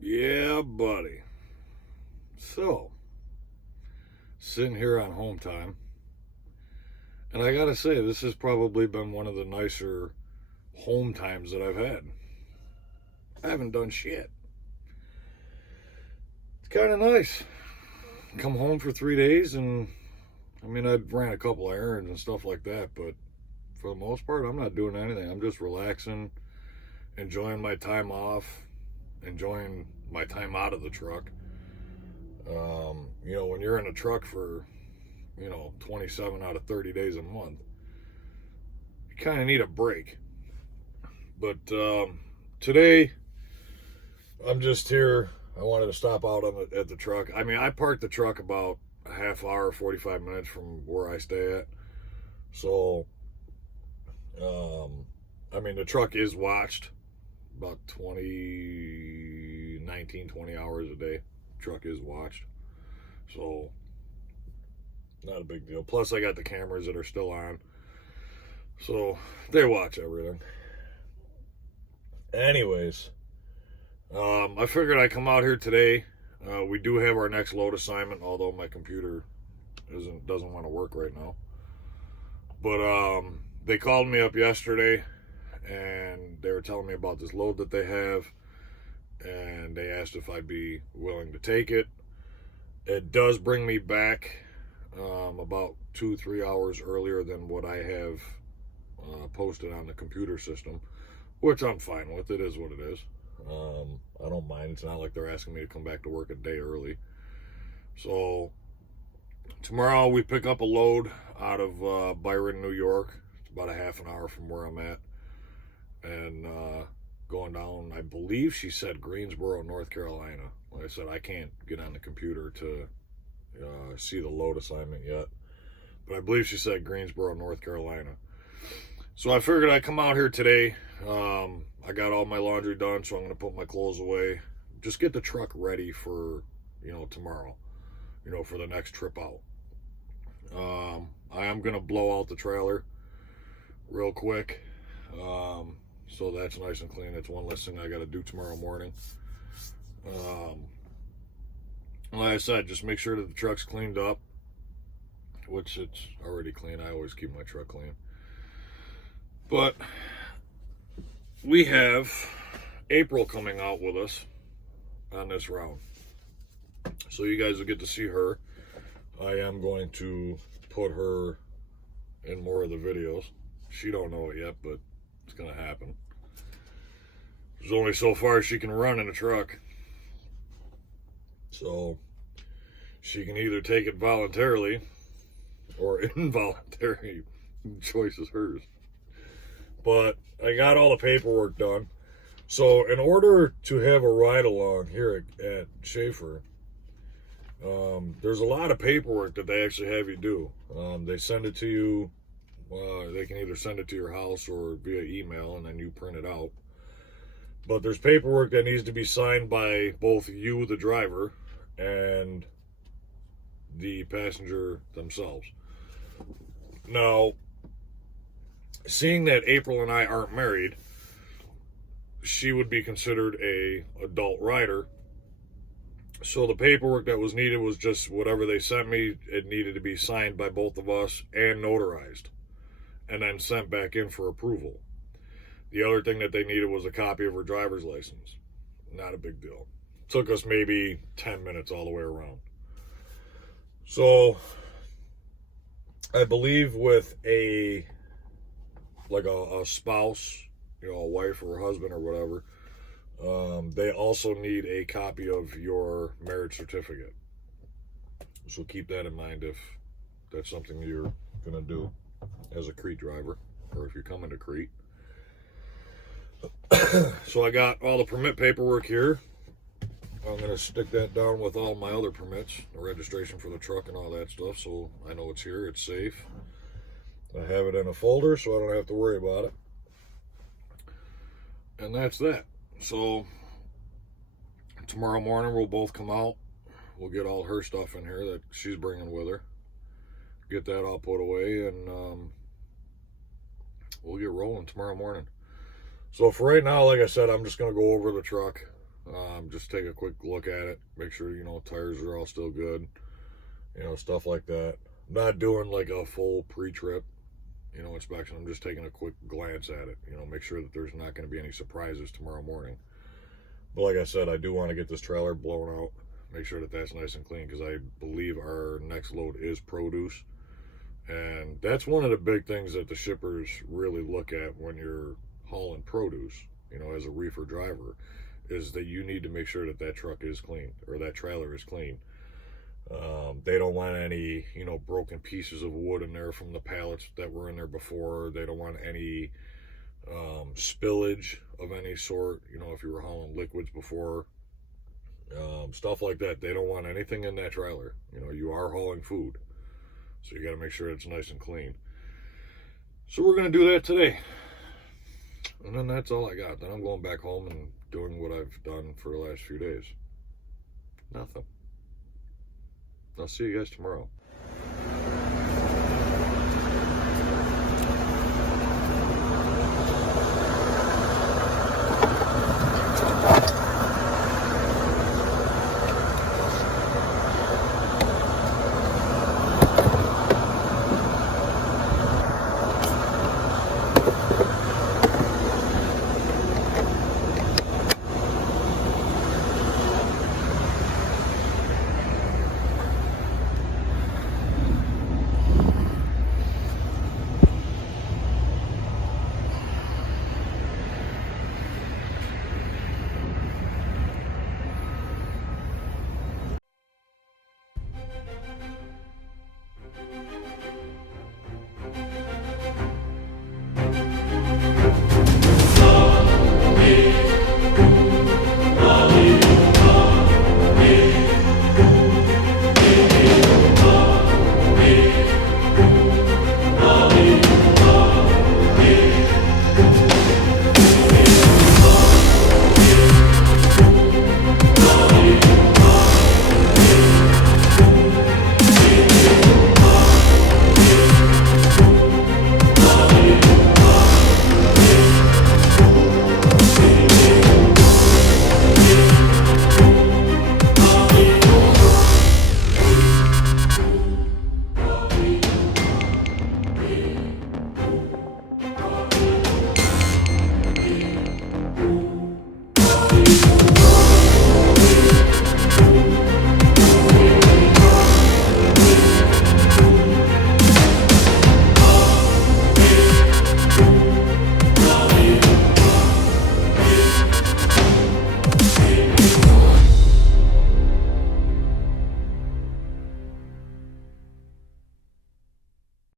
Yeah, buddy. So, sitting here on home time, and I gotta say, this has probably been one of the nicer home times that I've had. I haven't done shit. It's kind of nice. Come home for 3 days, and I mean, I ran a couple errands and stuff like that, but for the most part, I'm not doing anything. I'm just relaxing, enjoying my time off, enjoying my time out of the truck. When you're in a truck for 27 out of 30 days a month, you kind of need a break. But today, I'm just here. I wanted to stop out at the truck. I mean, I parked the truck about a half hour, 45 minutes from where I stay at. So, I mean, the truck is watched about 20 hours a day. Truck is watched. So, not a big deal. Plus, I got the cameras that are still on. So, they watch everything. Anyways, I figured I'd come out here today. We do have our next load assignment, although my computer doesn't want to work right now. But they called me up yesterday, and they were telling me about this load that they have, and they asked if I'd be willing to take it. It does bring me back about 2-3 hours earlier than what I have posted on the computer system, which I'm fine with. It is what it is. I don't mind. It's not like they're asking me to come back to work a day early. So tomorrow we pick up a load out of Byron, New York. It's about a half an hour from where I'm at. And going down, I believe she said Greensboro, North Carolina. Like I said, I can't get on the computer to see the load assignment yet. But I believe she said Greensboro, North Carolina. So I figured I'd come out here today. I got all my laundry done, so I'm going to put my clothes away. Just get the truck ready for, tomorrow, for the next trip out. I am going to blow out the trailer real quick. So that's nice and clean. That's one less thing I got to do tomorrow morning. Like I said, just make sure that the truck's cleaned up, which it's already clean. I always keep my truck clean. But we have April coming out with us on this round. So you guys will get to see her. I am going to put her in more of the videos. She don't know it yet, but it's going to happen. There's only so far she can run in a truck. So she can either take it voluntarily or involuntary. The choice is hers. But I got all the paperwork done. So in order to have a ride along here at Schaefer, there's a lot of paperwork that they actually have you do. They send it to you. They can either send it to your house or via email, and then you print it out. But there's paperwork that needs to be signed by both you, the driver, and the passenger themselves. Now, seeing that April and I aren't married, she would be considered a adult rider. So the paperwork that was needed was just whatever they sent me. It needed to be signed by both of us and notarized, and then sent back in for approval. The other thing that they needed was a copy of her driver's license. Not a big deal. Took us maybe 10 minutes all the way around. So I believe with a spouse, a wife or a husband or whatever, they also need a copy of your marriage certificate. So keep that in mind if that's something you're going to do as a Crete driver, or if you're coming to Crete. So I got all the permit paperwork here. I'm going to stick that down with all my other permits, the registration for the truck and all that stuff, so I know it's here, it's safe. I have it in a folder so I don't have to worry about it. And that's that. So tomorrow morning we'll both come out. We'll get all her stuff in here that she's bringing with her. Get that all put away, and we'll get rolling tomorrow morning. So for right now, like I said, I'm just going to go over the truck, Just take a quick look at it, make sure, you know, tires are all still good, you know, stuff like that. Not doing like a full pre-trip, you know, inspection. I'm just taking a quick glance at it, you know, make sure that there's not going to be any surprises tomorrow morning. But like I said, I do want to get this trailer blown out, make sure that that's nice and clean, because I believe our next load is produce. And that's one of the big things that the shippers really look at when you're hauling produce, you know, as a reefer driver, is that you need to make sure that that truck is clean, or that trailer is clean. They don't want any, you know, broken pieces of wood in there from the pallets that were in there before. They don't want any spillage of any sort, you know, if you were hauling liquids before, stuff like that. They don't want anything in that trailer. You know, you are hauling food, so you got to make sure it's nice and clean. So we're going to do that today. And then that's all I got. Then I'm going back home and doing what I've done for the last few days. Nothing. I'll see you guys tomorrow.